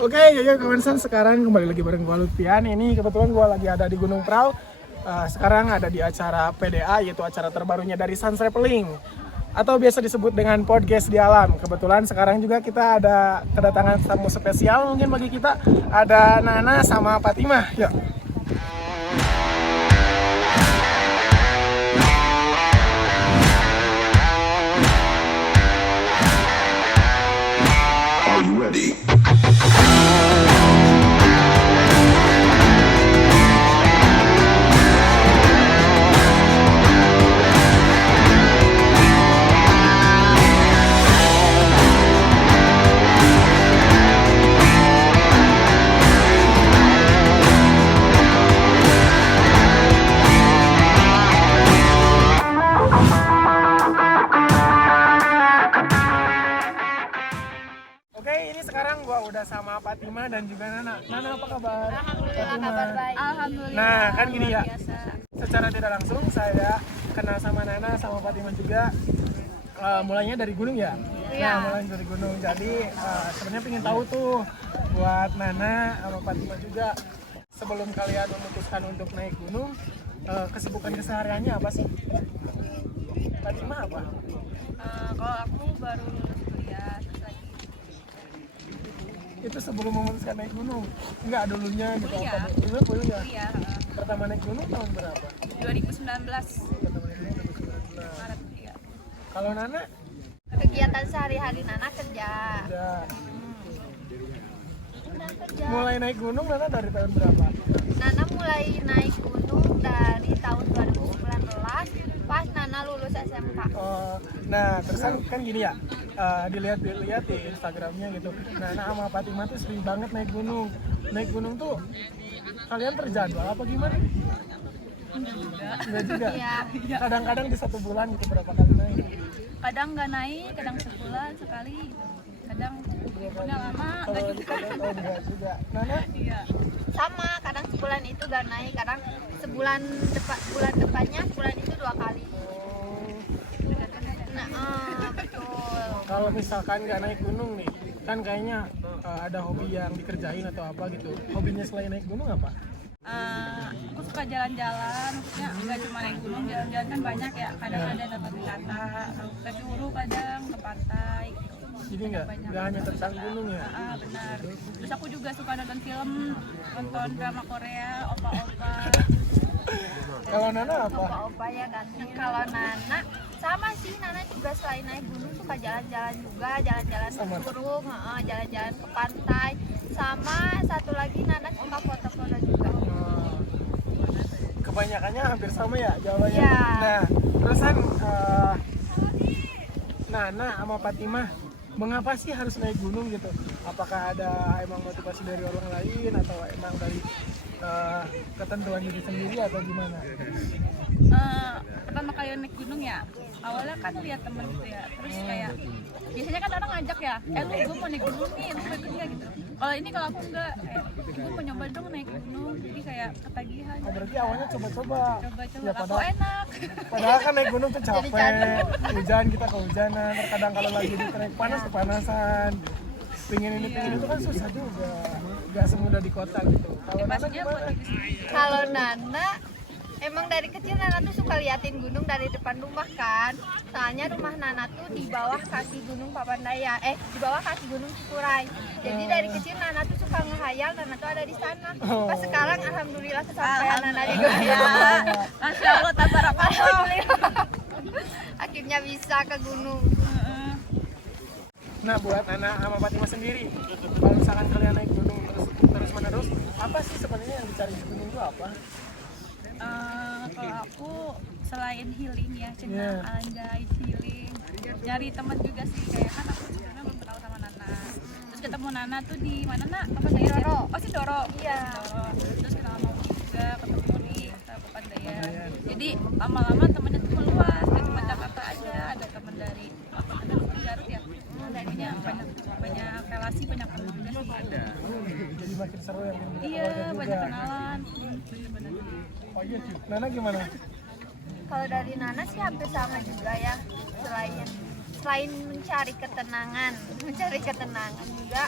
Oke, ya kawan-kawan, sekarang kembali lagi bareng gue Lutfian. Ini kebetulan gue lagi ada di Gunung Prau. Sekarang ada di acara PDA, yaitu acara terbarunya dari Sans Rappelling, atau biasa disebut dengan podcast di alam. Kebetulan sekarang juga kita ada kedatangan tamu spesial mungkin bagi kita. Ada Nana sama Fatimah. Yuk. Are you ready? Oke, ini sekarang gue udah sama Fatimah dan juga Nana. Nana, apa kabar? Alhamdulillah, Fatimah. kabar baik. Alhamdulillah. Nah, kan gini ya. Biasa. Secara tidak langsung saya kenal sama Nana sama Fatimah juga mulainya dari gunung ya. Iya. Nah, mulai dari gunung. Jadi sebenarnya pengen tahu tuh buat Nana sama Fatimah juga, sebelum kalian memutuskan untuk naik gunung, kesibukan kesehariannya apa sih? Fatimah apa? Kalau aku baru lulus kuliah, terus lagi Itu sebelum memutuskan naik gunung? Enggak, dulunya gitu. Kuliah. Apa? Dulu kuliah. kuliah Pertama naik gunung tahun berapa? 2019 Pertama naik gunung 2019. Maret ya. Kalau Nana? Kegiatan sehari-hari Nana kerja. Udah. Kerja. Mulai naik gunung Nana dari tahun berapa? Nana mulai naik gunung dari tahun 2019 pas Nana lulus SMK. Nah, terus kan gini ya, dilihat di Instagramnya gitu. Nana sama Fatimah tuh sering banget naik gunung. Naik gunung tuh kalian terjadwal apa gimana? Enggak juga. Iya. Kadang-kadang di satu bulan gitu berapa kali naik? Kadang nggak naik, kadang sebulan sekali. Kadang liburnya lama, nggak juga. Enggak juga. Nana? Iya. Sama, kadang sebulan itu gak naik, kadang bulan depannya bulan itu 2 kali. Nah, betul. Kalau misalkan nggak naik gunung nih, kan kayaknya ada hobi yang dikerjain atau apa gitu. Hobinya selain naik gunung apa? Aku suka jalan-jalan, maksudnya nggak cuma naik gunung, jalan-jalan kan banyak ya. Kadang ada tempat wisata, ke Curug, kadang ke pantai. Jadi nggak hanya tentang gunung ya? Benar. Terus aku juga suka nonton film, nonton drama Korea, opa-opa. Kalau Nana apa? Opa-opa ya ganteng. Kalau Nana sama sih, Nana juga selain naik gunung suka jalan-jalan juga, jalan-jalan ke Curug, jalan-jalan ke pantai. Sama satu lagi Nana suka foto-foto juga. Kebanyakannya hampir sama ya jawabannya. Iya. Nah, terusan Nana sama Fatimah, mengapa sih harus naik gunung gitu? Apakah ada emang motivasi dari orang lain atau emang dari ketentuan diri sendiri atau gimana? Pertama kali naik gunung ya, awalnya kan lihat temen gitu ya, terus kayak biasanya kan orang ngajak ya, gue mau naik gunung nih, lu mau ikut nggak gitu. Kalau aku enggak, gue mau nyoba dong naik gunung, jadi kayak ketagihan. Berarti awalnya coba-coba. Coba-coba, Ya, kok enak. Padahal kan naik gunung tuh capek, candu. hujan kita kehujanan, terkadang kalau lagi di trek panas kepanasan. Pengen ini pengen itu kan susah juga, nggak semudah di kota gitu. Kalau Nana gimana? Kalau Nana, emang dari kecil Nana tuh suka liatin gunung dari depan rumah kan. Soalnya rumah Nana tuh di bawah kaki gunung Papandaya, di bawah kaki gunung Cikuray. Jadi dari kecil Nana tuh suka ngehayal Nana tuh ada di sana. Pas sekarang alhamdulillah kesampaian Nana di gunung. Masya Allah, tabarakallah. Akhirnya bisa ke gunung. Nah, buat Nana sama Fatimah sendiri, kalau misalkan kalian naik gunung terus menerus, apa sih sebenarnya yang dicari di gunung itu apa? Kalau aku selain healing ya, cenah anjay healing, cari teman juga sih, kayak kan aku sebenarnya belum kenal sama Nana, terus ketemu Nana tuh di mana Nak? Papandaya ya? Oh si Doro. Iya. Doro. Terus kenal sama Uci juga, ketemu di Papandaya. Jadi lama-lama temennya tuh meluas, dari teman Jakarta aja, ada teman dari Garut ya, darinya banyak relasi, banyak teman juga sih. Jadi makin seru ya. Iya, banyak kenalan. Oh iya, Nana gimana? Kalau dari Nana sih hampir sama juga ya, selain mencari ketenangan juga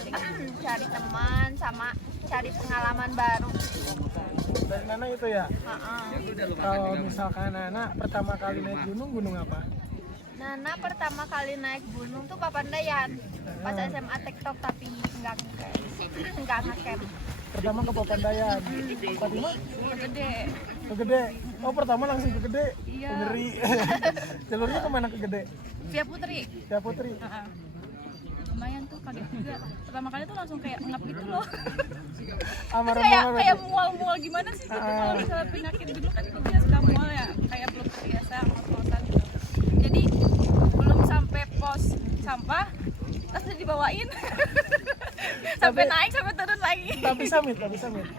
cari teman sama cari pengalaman baru. Dari Nana itu ya. Heeh. Kalau misalkan Nana pertama kali naik gunung apa? Nana pertama kali naik gunung tuh Papandayan pas SMA TikTok tapi nggak ngecamp. Pertama ke Papandayan. Fatima? Gede. Ke Gede. Oh pertama langsung ke Gede. Iya. Ngeri. Jalurnya kemana ke Gede? Via Putri. Ya Putri. Heeh. Lumayan tuh kaget juga. Pertama kali tuh langsung kayak ngap gitu loh. Kayak mual-mual gimana sih gitu kalau misalnya penyakit dulu kan dia suka mual ya, kayak belum terbiasa ngos-ngosan gitu. Jadi belum sampai pos sampah terus udah dibawain. Sampai naik sampai turun lagi. Tapi samit.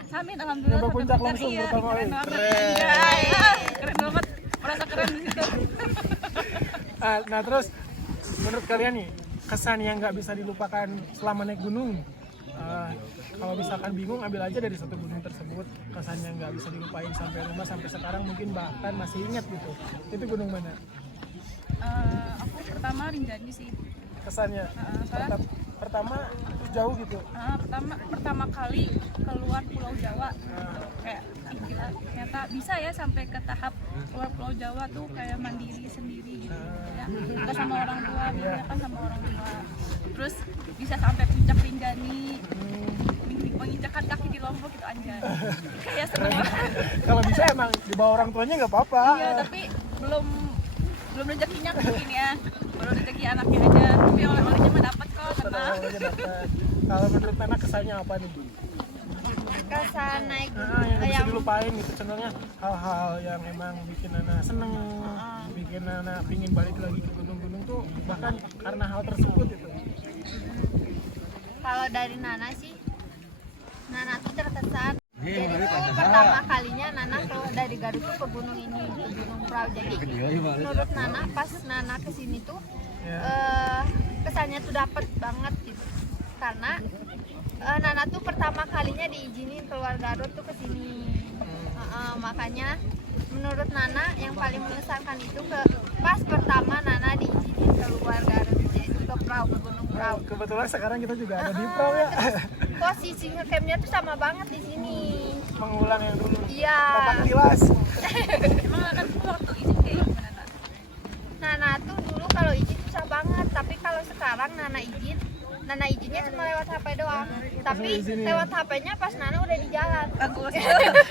Samit alhamdulillah. Nyoba sampai puncak puncak, langsung iya, pertama keren kali. banget. Iya, keren banget. Merasa keren di situ. Nah terus menurut kalian nih kesan yang nggak bisa dilupakan selama naik gunung? Kalau misalkan bingung ambil aja dari satu gunung tersebut kesan yang nggak bisa dilupain sampai rumah sampai sekarang mungkin bahkan masih ingat gitu. Itu gunung mana? Aku pertama Rinjani sih. Kesannya? Soalnya Pertama terus jauh gitu. pertama kali keluar Pulau Jawa kayak gila ternyata bisa ya sampai ke tahap keluar Pulau Jawa tuh kayak mandiri sendiri gitu ya nggak sama orang tua biasanya kan sama orang tua terus bisa sampai puncak Rinjani menginjakkan kaki di Lombok gitu anjay kayak seneng banget. Kalau bisa emang di bawah orang tuanya nggak apa-apa. Iya tapi belum rezekinya mungkin ya baru rezeki anaknya aja tapi oleh-olehnya mah dapat kok tenang. Kalau menurut Nana kesannya apa nih? Kesan naik Yang bisa dilupain gitu cenderungnya hal-hal yang emang bikin Nana seneng, bikin Nana pingin balik lagi ke gunung-gunung tuh bahkan karena hal tersebut itu. Kalau dari Nana sih, Nana tuh terkesan. Jadi tuh pertama kalinya Nana dari Garut tuh ke gunung ini, ke Gunung Prau. Jadi menurut Nana pas Nana kesini tuh kesannya tuh dapet banget gitu. Karena Nana tuh pertama kalinya diizinin keluar Garut tuh kesini. Makanya menurut Nana yang paling mengesankan itu pas pertama Nana diizinin keluar Garut yaitu ke Prau, ke Gunung Prau. Kebetulan sekarang kita juga ada di Prau ya. Posisi ngecampnya tuh sama banget di sini. Mengulang yang dulu. Iya. Tapak tilas. Emang kan waktu izin kayak gimana Nak? Nana tuh dulu kalau izin susah banget, tapi kalau sekarang Nana izinnya cuma lewat HP doang. Tapi izinin. lewat HP-nya pas Nana udah di jalan. Bagus.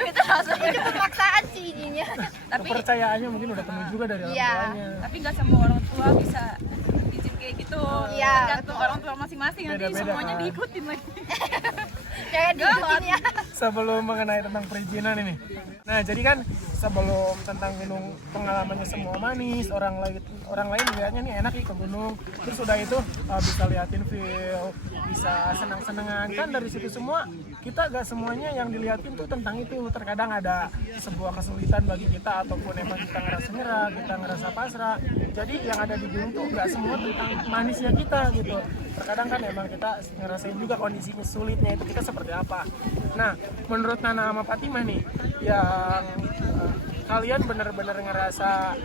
Itu langsung. Itu pemaksaan sih izinnya. Tapi Kepercayaannya mungkin udah penuh juga dari orang Iya. tuanya. tapi nggak semua orang tua bisa izin kayak gitu. Iya, Tergantung orang tua masing-masing nanti Beda-beda, semuanya kan? diikutin lagi. Jangan diikutin ya. Sebelum mengenai tentang perizinan ini. Nah, jadi kan sebelum tentang gunung pengalamannya semua manis, orang lain lihatnya nih enak nih ke gunung. Terus udah itu bisa liatin view, bisa senang-senangan kan dari situ semua. Kita gak semuanya yang dilihatin tuh tentang itu. Terkadang ada sebuah kesulitan bagi kita ataupun emang kita ngerasa nyerah, kita ngerasa pasrah. Jadi yang ada di gunung tuh gak semua tentang manisnya kita gitu. Terkadang kan emang kita ngerasain juga kondisinya sulitnya itu kita seperti apa. Nah, menurut Nana sama Fatimah nih, yang kalian benar-benar ngerasa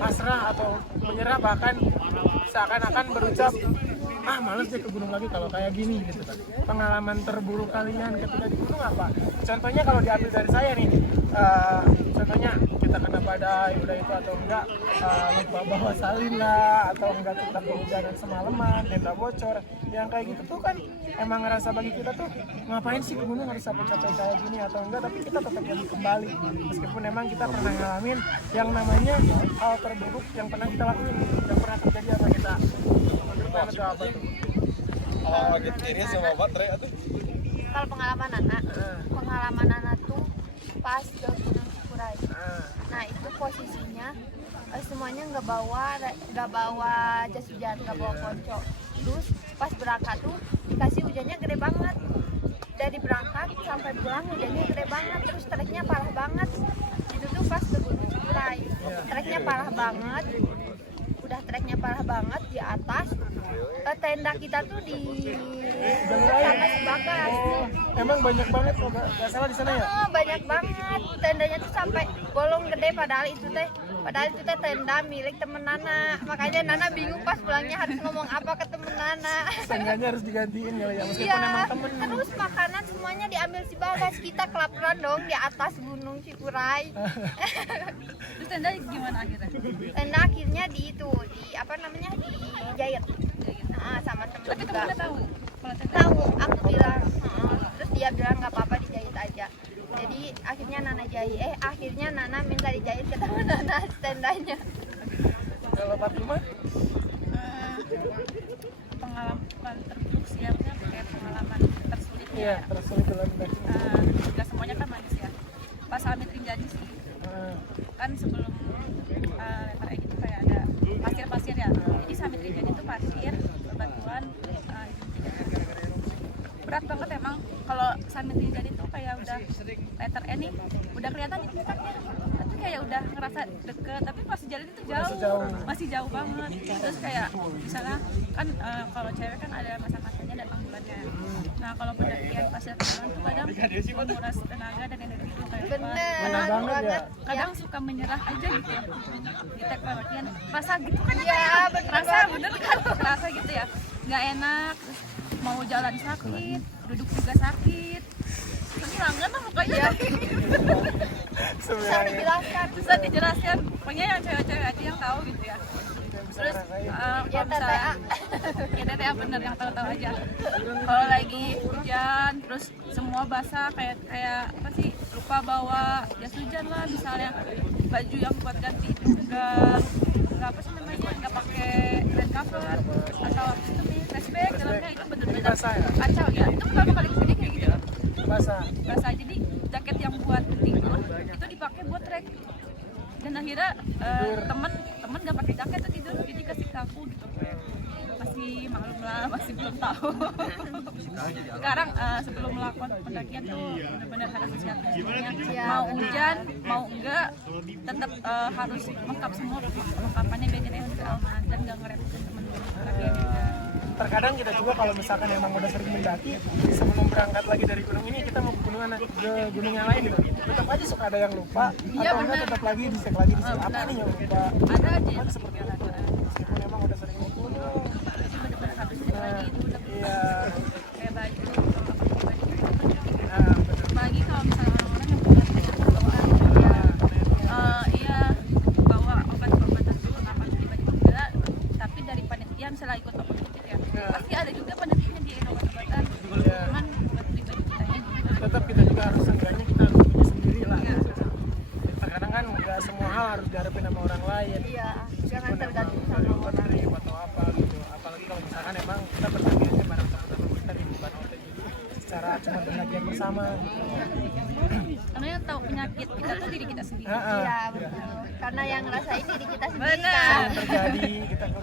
pasrah atau menyerah bahkan seakan-akan berucap males deh ke gunung lagi kalau kayak gini gitu kan. Pengalaman terburuk kalian ketika di gunung apa? Contohnya kalau diambil dari saya nih, contohnya kita kena badai udah itu atau enggak lupa bawa salin lah atau enggak kita kehujanan semalaman, tenda bocor, yang kayak gitu tuh kan emang ngerasa bagi kita tuh ngapain sih ke gunung harus capek-capek kayak gini atau enggak, tapi kita tetap jadi kembali meskipun emang kita pernah ngalamin yang namanya hal terburuk yang pernah kita lakuin, yang pernah terjadi sama kita. Menurut Nana apa tuh? Kalau pengalaman Nana tuh pas ke Gunung Cikuray. Nah itu posisinya semuanya nggak bawa jas hujan, nggak bawa ponco. Terus pas berangkat tuh dikasih hujannya gede banget. Dari berangkat sampai pulang hujannya gede banget, terus treknya parah banget. Itu tuh pas ke Gunung Cikuray. Treknya parah banget. Udah treknya parah banget di atas. Tenda kita tuh di sama sebagas. Emang banyak banget kalau nggak salah di sana ya? Banyak banget tendanya tuh sampai bolong gede padahal itu teh Padahal itu teh tenda milik temen Nana. Makanya Nana bingung pas pulangnya harus ngomong apa ke temen Nana. Sengganya harus digantiin ya meskipun Iya, emang temen. terus makanan semuanya diambil si Bagas. Kita kelaparan dong di atas gunung Cikuray. Terus tenda gimana akhirnya? Tenda akhirnya di apa namanya, dijahit. Sama temen Tapi juga. temennya tahu kalau tenda. Tahu, aku bilang. Terus dia bilang nggak apa-apa dijahit aja. Jadi akhirnya Nana minta dijahit ke temen Nana tendanya. Kalau Fatimah Pengalaman terburuk sih ya, kayak pengalaman tersulit iya tersulit dalam mendaki. Gak semuanya kan manis ya. Pas Summit Rinjani sih, kan sebelum lempar gitu kayak ada pasir-pasir ya. Jadi Summit Rinjani itu pasir, bebatuan, berat banget emang. Kalau Summit Rinjani itu kayak udah letter N nih, udah kelihatan di puncaknya, tapi kayak udah ngerasa deket, tapi pas jalan itu masih jauh banget. Terus kayak misalnya kan kalau cewek kan ada masa-masanya datang bulannya. Nah kalau pendakian pasir terbang tuh kadang menguras tenaga dan energi tuh kayak Bener banget. kadang suka menyerah aja gitu ya di tek pendakian, rasa gitu kan Iya, ya, bener rasa banget. bener kan, rasa gitu ya, nggak enak, terus mau jalan sakit, duduk juga sakit, kehilangan lah pokoknya. Bisa dijelaskan. Susah dijelaskan, pokoknya yang cewek-cewek aja yang tahu gitu ya. Terus Ya kalau misalnya ya TTA bener yang tahu-tahu aja. Kalau lagi hujan terus semua basah kayak apa sih, lupa bawa jas hujan lah misalnya, baju yang buat ganti nggak apa sih namanya, nggak pakai rain cover atau apa sih namanya, flashback dalamnya, itu bener-bener Basah ya? kacau ya. Itu pertama kali kesini kayak gitu basah. jadi jaket yang buat tidur itu dipakai buat trek, dan akhirnya temen nggak pakai jaket tuh tidur, jadi kasih ke aku gitu. Masih maklum lah, masih belum tahu. Sekarang sebelum melakukan pendakian tuh benar-benar harus siapin semuanya. Mau hujan mau enggak tetap harus lengkap semua perlengkapannya biar kita bisa aman dan nggak ngerepotin temen pendakian juga. Terkadang kita juga kalau misalkan emang udah sering mendaki, sebelum berangkat lagi dari gunung ini kita mau ke gunung yang lain gitu, tetap aja suka ada yang lupa, atau enggak tetap lagi dicek lagi apa nih yang lupa. Ada aja Kan seperti itu, meskipun emang udah sering naik gunung. benar-benar harus cek lagi itu udah Iya. kayak baju Nah, bener. apalagi kalau misalnya orang-orang yang punya penyakit bawaan iya bawa obat-obatan dulu, kenapa tiba-tiba enggak, tapi dari panitia misalnya ikut obat ya pasti ada juga panitianya di obat-obatan, Iya. cuman buat pribadi kitanya gimana. Tetap kita juga harus seenggaknya kita harus punya sendiri lah. Terkadang kan nggak semua hal harus dihadapin sama orang lain. Iya, jangan Meskipun tergantung emang sama dari orang. trip atau apa gitu. Apalagi kalau misalkan emang kita berdakiannya bareng teman-teman kita di bukan OT, jadi secara cuma pendakian bersama gitu. Karena yang tahu penyakit kita tuh diri kita sendiri. Iya, betul. Karena yang ngerasain diri kita sendiri Bener. kan. Yang terjadi kita kan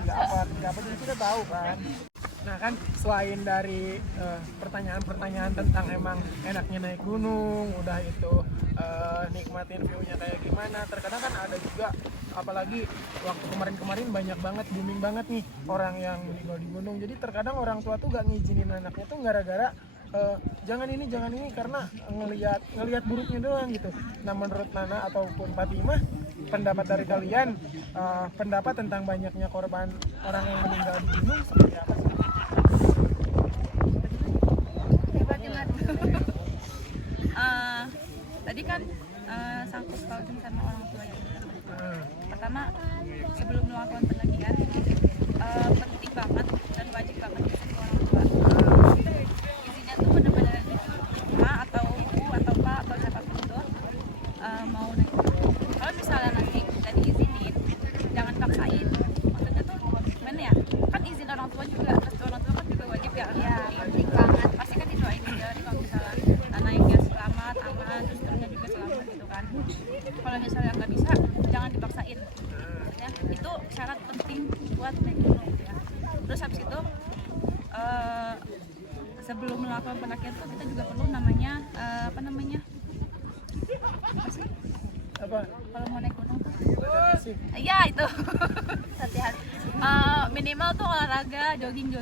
nggak apa jadi kita tahu kan. Nah kan selain dari pertanyaan-pertanyaan tentang emang enaknya naik gunung, udah itu nikmatin view-nya kayak gimana, terkadang kan ada juga, apalagi waktu kemarin-kemarin banyak banget, booming banget nih orang yang meninggal di gunung. Jadi terkadang orang tua tuh gak ngizinin anaknya tuh gara-gara jangan ini karena ngelihat buruknya doang gitu. Nah menurut Nana ataupun Fatimah, pendapat dari kalian, pendapat tentang banyaknya korban orang yang meninggal di gunung seperti apa sih? Tadi kan sangkut pautin sama orang tua ya. Pertama, sebelum melakukan pendakian penting banget dan wajib banget izin ke orang tua. Izinnya tuh benar-benar ma atau ibu atau pak atau siapapun itu mau naik. Kalau misalnya nanti nggak diizinin, jangan paksain. Maksudnya tuh gimana ya? Kan izin orang tua juga, restu orang tua kan juga wajib ya. Iya, penting banget. Pasti kan didoain juga nih kalau misalnya naiknya selamat, aman, terus turunnya juga selamat gitu kan. Kalau misalnya nggak bisa, jangan dipaksain. Ya, itu syarat penting buat naik gunung ya. Terus habis itu sebelum melakukan pendakian tuh kita juga perlu namanya apa sih? Apa? Kalau mau naik gunung tuh iya itu Latihan. minimal tuh olahraga jogging 1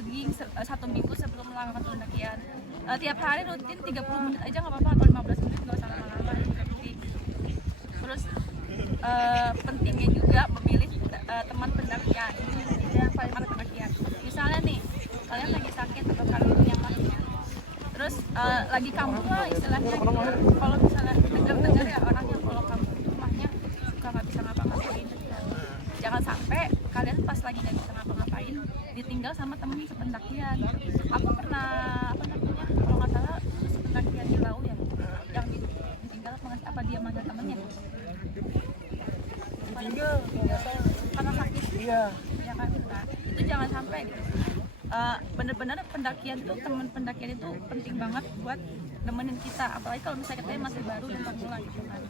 minggu sebelum melakukan pendakian. Tiap hari rutin 30 menit aja nggak apa-apa, atau 15 menit nggak usah lama-lama, itu juga penting. Terus pentingnya juga memilih teman pendakian. Itu yang paling pendakian. Misalnya nih, kalian lagi sakit atau kalian yang lainnya, terus lagi kampung lah istilahnya. Kalau misalnya dengar ya orang yang kalau kampung itu rumahnya suka nggak bisa ngapa-ngapain. Jangan sampai kalian pas lagi nggak bisa ngapa-ngapain ditinggal sama temen sependakian. Aku pernah kalau nggak salah sependakian di Lau ya, yang ditinggal apa dia manggil temennya Tinggal karena sakit. iya. Ya kan, nah, itu jangan sampai gitu. Bener-bener pendakian tuh, teman pendakian itu penting banget buat nemenin kita, apalagi kalau misalnya kita masih baru dan pemula gitu kan.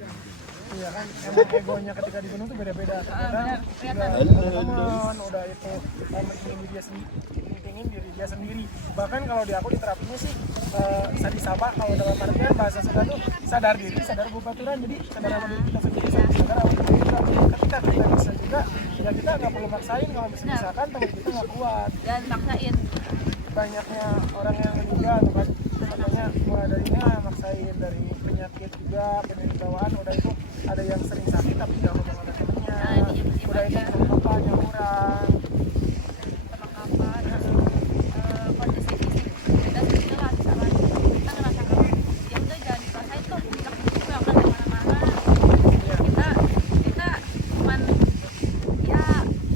Iya kan, emang egonya ketika di gunung tuh beda-beda. Benar, kelihatan. Teman udah itu mentingin diri dia sendiri. Bahkan kalau di aku diterapinnya sih sadi saba, kalau dalam artian bahasa Sunda tuh sadar diri, sadar bebaturan. Jadi sadar sama diri kita sendiri, sadar sama diri kita. Ketika kita bisa juga, ya kita nggak perlu maksain. Kalau misalkan teman kita nggak kuat, Dan maksain. banyaknya orang yang meninggal kan, makanya mulai darinya maksain dari penyakit juga, penyakit bawaan, udah itu ada yang sering sakit tapi nggak ngomong sama temennya, udah itu perlengkapannya kurang. Perlengkapan, kondisi fisik dan segala misalnya kita ngerasa kalau ya udah jangan dipaksain tuh, kita nggak akan kemana-mana. Kita cuman ya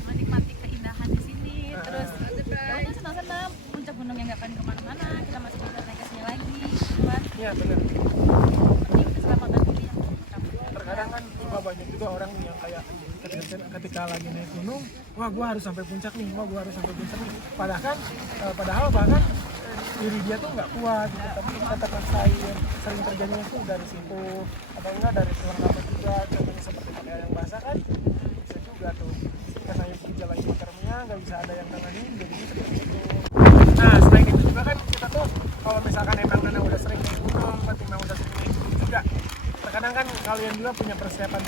menikmati keindahan di sini, terus ya udah senang-senang. Puncak gunung yang nggak akan kemana-mana, kita masih bisa naik ke sini lagi, buat Iya benar. penting keselamatan diri yang utama. Terkadang kan juga banyak juga orang yang kayak ketika lagi naik gunung, wah gua harus sampai puncak nih, wah gua harus sampai puncak nih. Padahal bahkan diri dia tuh nggak kuat, gitu. Tapi kita terpaksain. Sering terjadinya tuh dari situ, atau enggak dari perlengkapan juga. Contohnya seperti pakaian yang basah kan, bisa juga tuh. Karena yang gejala hipotermia nggak bisa ada yang nanganin, jadinya seperti itu. Nah selain itu juga kan kita tuh kalau misalkan emang Nana udah sering naik gunung, Fatima udah sering naik gunung juga, terkadang kan kalian juga punya persiapan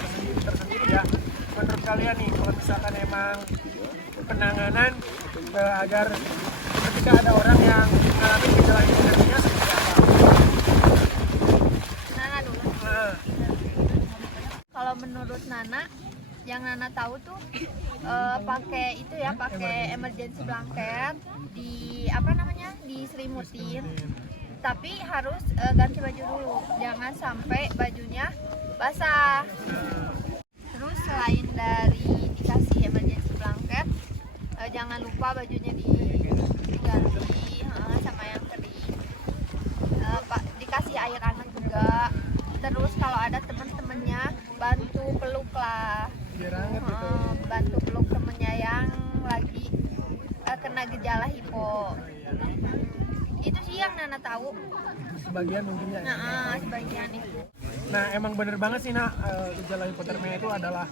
tersendiri ya. Menurut kalian nih, kalau misalkan emang penanganan agar ketika ada orang yang mengalami gejala hipotermia seperti apa? Nana dulu. Nah, Kalau menurut Nana, yang Nana tahu tuh pakai itu ya, pakai emergency blanket, di apa namanya, diselimutin. Tapi harus ganti baju dulu, jangan sampai bajunya basah. Terus selain dari dikasih emergency blanket, jangan lupa bajunya diganti sama yang kering. Dikasih air hangat juga. Terus kalau ada teman-temannya, bantu peluk lah. biar hangat gitu. Bantu peluk temennya yang lagi kena gejala hipo. Itu sih yang Nana tahu. Sebagian mungkin ya. Sebagian itu. Nah emang bener banget sih Nak, gejala hipotermia itu adalah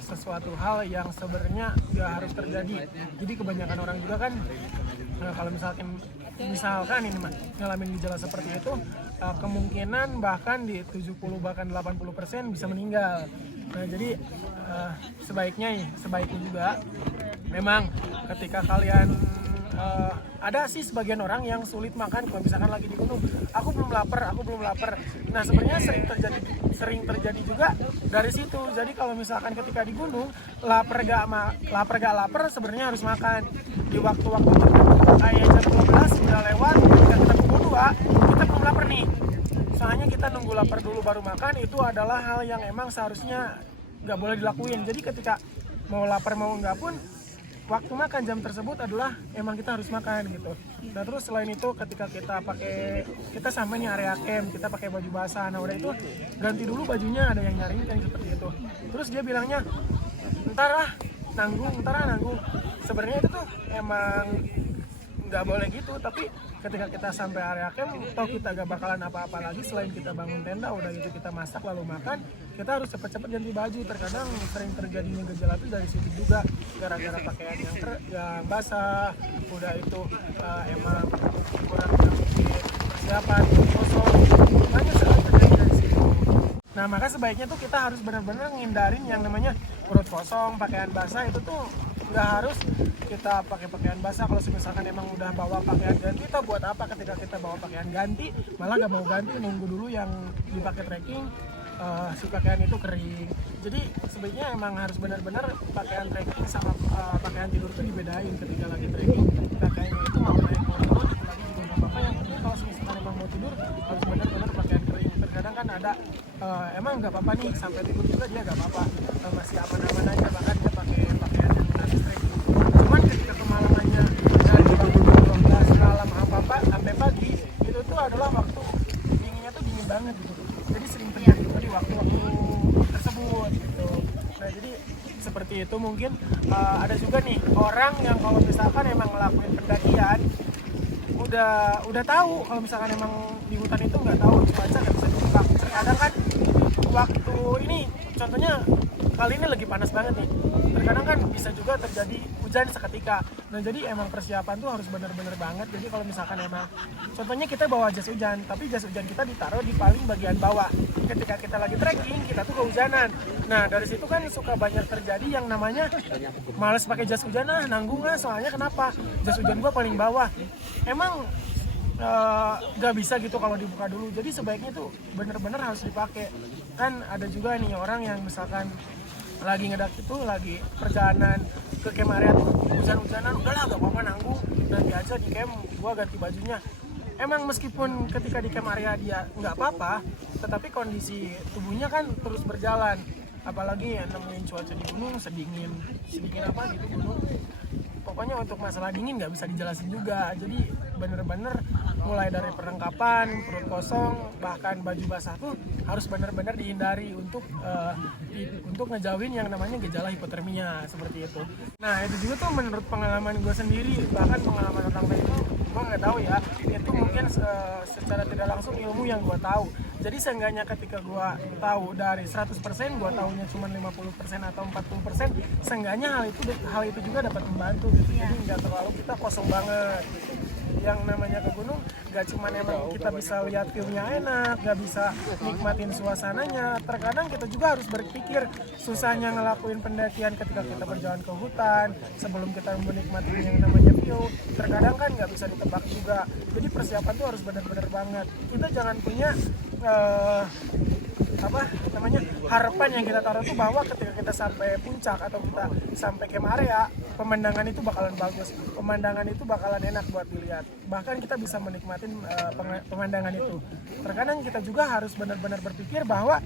sesuatu hal yang sebenarnya nggak harus terjadi. Jadi kebanyakan orang juga kan kalau misalkan ini mah ngalamin gejala seperti itu, kemungkinan bahkan di 70 bahkan 80% bisa meninggal. Nah jadi sebaiknya juga memang ketika kalian ada sih sebagian orang yang sulit makan kalau misalkan lagi di gunung. Aku belum lapar. Nah sebenarnya sering terjadi juga dari situ. Jadi kalau misalkan ketika di gunung lapar sebenarnya harus makan di waktu-waktu tertentu. Kayak jam 12 udah lewat, kita pukul 2, kita belum lapar nih. Soalnya kita nunggu lapar dulu baru makan, itu adalah hal yang emang seharusnya nggak boleh dilakuin. Jadi ketika mau lapar mau enggak pun, waktu makan jam tersebut adalah emang kita harus makan gitu. Nah terus selain itu ketika kita sampai nih area camp, kita pakai baju basah. Nah udah itu ganti dulu bajunya, ada yang nyariin kan seperti itu. Terus dia bilangnya ntar lah nanggung. Sebenarnya itu tuh emang nggak boleh gitu, tapi ketika kita sampai area camp, toh kita gak bakalan apa-apa lagi selain kita bangun tenda, udah gitu kita masak lalu makan, kita harus cepet-cepet ganti baju. Terkadang sering terjadinya gejala itu dari situ juga, gara-gara pakaian yang basah, udah itu emang kurang persiapan, kosong, banyak sekali terjadi dari situ. Nah maka sebaiknya tuh kita harus benar-benar ngindarin yang namanya perut kosong, pakaian basah itu tuh nggak harus kita pakai pakaian basah. Kalau misalkan emang udah bawa pakaian ganti, kita buat apa ketika kita bawa pakaian ganti malah nggak mau ganti, nunggu dulu yang dipakai trekking si pakaian itu kering. Jadi sebaiknya emang harus benar-benar pakaian trekking sama pakaian tidur itu dibedain. Ketika lagi trekking pakaiannya itu mau naik mau turun itu lagi juga nggak apa-apa. Yang penting kalau misalkan emang mau tidur harus benar-benar pakaian kering. Terkadang kan ada emang nggak apa-apa nih sampai tidur juga dia nggak apa-apa, masih aman-aman aja, bahkan dia pakai pakaian yang habis trekking. Cuman ketika kemalamannya dari bangun nggak semalam apa-apa sampai pagi, itu tuh adalah waktu dinginnya tuh dingin banget gitu. Jadi sering terjadi itu di waktu-waktu tersebut gitu. Nah jadi seperti itu mungkin ada juga nih orang yang kalau misalkan emang ngelakuin pendakian udah tahu kalau misalkan emang di hutan itu nggak tahu cuaca nggak bisa ditebak. Terkadang kan waktu ini contohnya kali ini lagi panas banget nih, terkadang kan bisa juga terjadi hujan seketika. Nah jadi emang persiapan tuh harus benar-benar banget. Jadi kalau misalkan emang contohnya kita bawa jas hujan, tapi jas hujan kita ditaruh di paling bagian bawah. Ketika kita lagi trekking kita tuh kehujanan. Nah dari situ kan suka banyak terjadi yang namanya males pakai jas hujan, nanggung soalnya kenapa jas hujan gua paling bawah. Emang gak bisa gitu kalau dibuka dulu. Jadi sebaiknya tuh bener-bener harus dipakai. Kan ada juga nih orang yang misalkan lagi ngedaki itu lagi perjalanan ke camp area tuh hujan-hujanan, udahlah gak apa-apa nanggung, nanti aja di camp gua ganti bajunya. Emang meskipun ketika di camp area dia nggak apa-apa, tetapi kondisi tubuhnya kan terus berjalan. Apalagi yang nemuin cuaca di gunung sedingin apa gitu gunung. Pokoknya untuk masalah dingin nggak bisa dijelasin juga. Jadi bener-bener mulai dari perlengkapan, perut kosong, bahkan baju basah tuh harus benar-benar dihindari untuk ngejauhin yang namanya gejala hipotermia seperti itu. Nah itu juga tuh menurut pengalaman gue sendiri, bahkan pengalaman orang lain itu gue nggak tahu ya, itu mungkin secara tidak langsung ilmu yang gue tahu. Jadi seenggaknya ketika gue tahu dari 100% gue tahunya cuma 50% atau 40%, seenggaknya hal itu juga dapat membantu gitu. Jadi nggak terlalu kita kosong banget gitu. Yang namanya ke gunung gak cuma emang kita bisa lihat view-nya enak, gak bisa nikmatin suasananya. Terkadang kita juga harus berpikir susahnya ngelakuin pendakian ketika kita berjalan ke hutan sebelum kita menikmati yang namanya view. Terkadang kan gak bisa ditebak juga. Jadi persiapan tuh harus benar-benar banget. Kita jangan punya harapan yang kita taruh tuh bahwa ketika kita sampai puncak atau kita sampai camp area, pemandangan itu bakalan bagus, pemandangan itu bakalan enak buat dilihat, bahkan kita bisa menikmatin pemandangan itu. Terkadang kita juga harus benar-benar berpikir bahwa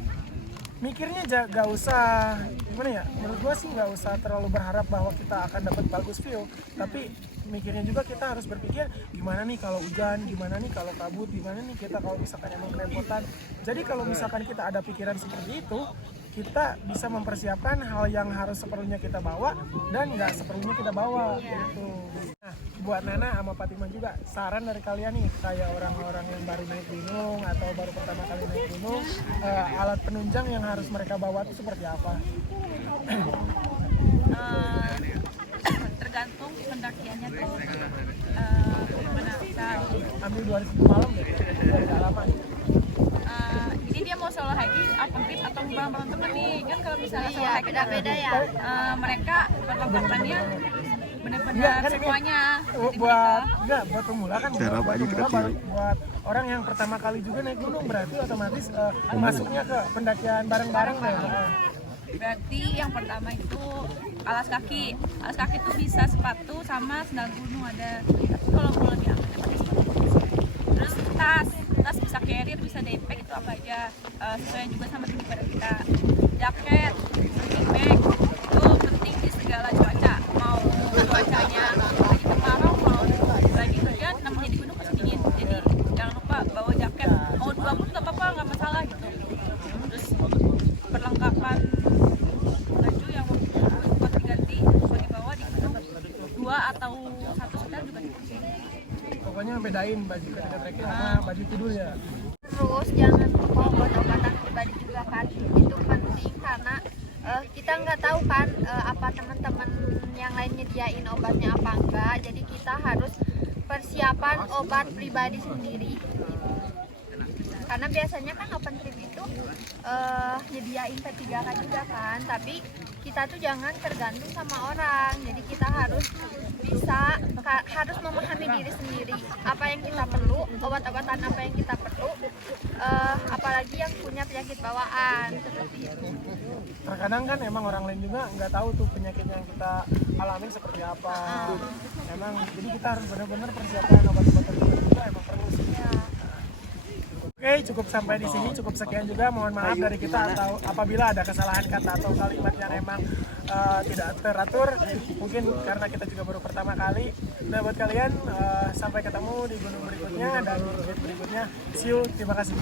mikirnya gak usah gimana ya, menurut gua sih gak usah terlalu berharap bahwa kita akan dapat bagus view, tapi mikirnya juga kita harus berpikir gimana nih kalau hujan, gimana nih kalau kabut, gimana nih kita kalau misalkan emang kerepotan. Jadi kalau misalkan kita ada pikiran seperti itu, kita bisa mempersiapkan hal yang harus seperlunya kita bawa dan nggak seperlunya kita bawa gitu. Nah, buat Nana sama Fatima juga, saran dari kalian nih, kayak orang-orang yang baru naik gunung atau baru pertama kali naik gunung, alat penunjang yang harus mereka bawa itu seperti apa? Tergantung pendakiannya tuh gimana, bisa Ambil 2 malam deh, biar nggak lama. ini dia mau solo hiking open trip atau bareng temen nih kan. Kalau misalnya solo hiking beda-beda ya. Mereka perlengkapannya benar-benar kan semuanya buat pemula kan, buat orang yang pertama kali juga naik gunung, berarti otomatis masuknya ke pendakian bareng-bareng ya. Berarti yang pertama itu alas kaki tuh bisa sepatu sama sandal gunung ada, tapi kalau mau lebih aman pakai sepatu. Terus tas bisa carrier, bisa daypack, itu apa aja sesuai juga sama tinggi badan kita. Jaket, sleeping bag itu penting di segala cuaca, mau cuacanya lagi kemarau mau lagi hujan, namanya di gunung pasti dingin, jadi jangan lupa bawa jaket, mau 2 pun nggak apa-apa, nggak masalah gitu. Terus perlengkapan baju yang buat diganti mau dibawa di gunung 2 atau 1 setel juga dikunci. Pokoknya bedain baju ketika trekking sama baju tidur ya. Terus jangan lupa obat-obatan pribadi juga kan, itu penting karena kita nggak tahu kan apa teman-teman yang lain nyediain obatnya apa enggak. Jadi kita harus persiapan obat pribadi sendiri. Karena biasanya kan open trip itu nyediain P3K juga kan, tapi kita tuh jangan tergantung sama orang. Jadi kita harus memahami diri sendiri apa yang kita perlu, obat-obatan apa yang kita perlu, apalagi yang punya penyakit bawaan seperti itu. Terkadang kan emang orang lain juga nggak tahu tuh penyakit yang kita alami seperti apa. Emang jadi kita harus benar-benar persiapkan obat-obatan itu juga emang perlu sih. Ya. Oke, cukup sampai di sini, cukup sekian juga. Mohon maaf dari kita atau apabila ada kesalahan kata atau kalimat yang emang tidak teratur, mungkin karena kita juga baru pertama kali. Nah, buat kalian sampai ketemu di gunung berikutnya dan di berikutnya. See you, terima kasih.